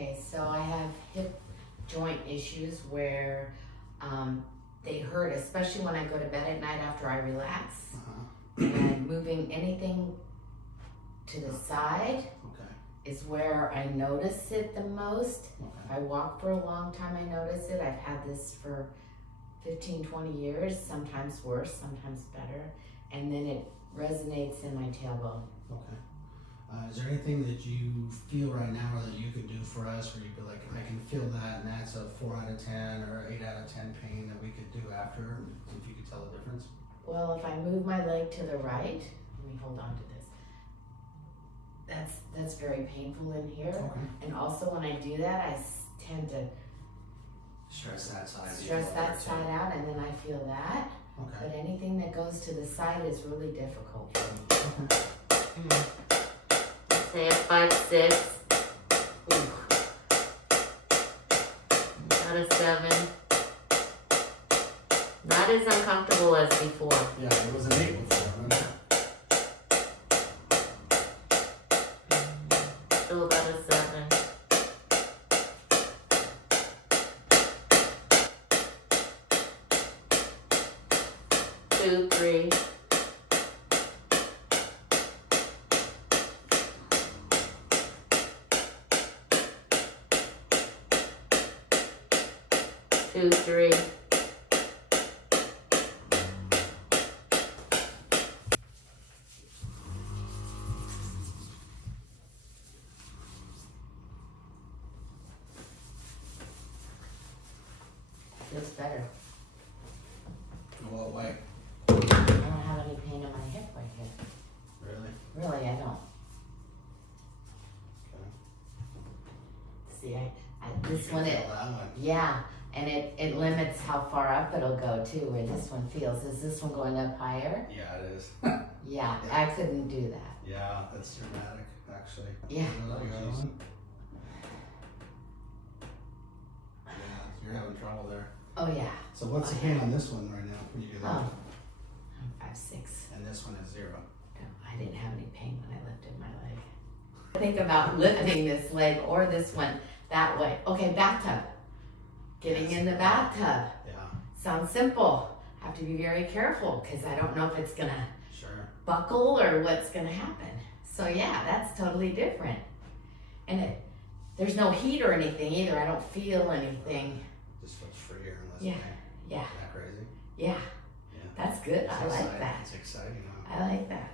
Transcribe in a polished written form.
Okay, so I have hip joint issues where they hurt, especially when I go to bed at night after I relax. And moving anything to the side is where I notice it the most. If I walk for a long time, I notice it. I've had this for 15, 20 years, sometimes worse, sometimes better. And then it resonates in my tailbone. Is there anything that you feel right now or that you could do for us where you'd be like, I can feel that and that's a 4 out of 10 or 8 out of 10 pain that we could do after, if you could tell the difference? Well, if I move my leg to the right, let me hold on to this. That's very painful in here. And also when I do that, I tend to stress that side. Stress that side out, and then I feel that. But anything that goes to the side is really difficult for me. Say a 5'6". Not a 7. Not as uncomfortable as before. Yeah, it was an 8 before, wasn't it? Still about a 7. Two, 3. Two, 3. Feels better. In what way? I don't have any pain in my hip right here. Really? Really, I don't. See, this one, yeah, and it limits how far up it'll go too, where this one feels. Is this one going up higher? Yeah, it is. Yeah, I couldn't do that. Yeah, that's dramatic, actually. Yeah. Yeah, you're having trouble there. Oh yeah. So what's the pain on this one right now when you do that? I'm 5'6". And this one is 0. I didn't have any pain when I lifted my leg. Think about lifting this leg or this one that way. Okay, bathtub. Getting in the bathtub. Yeah. Sounds simple. Have to be very careful because I don't know if it's gonna buckle or what's gonna happen. So yeah, that's totally different. And there's no heat or anything either. I don't feel anything. Just feels freer and less pain. Yeah. Isn't that crazy? Yeah. That's good. I like that. It's exciting. I like that.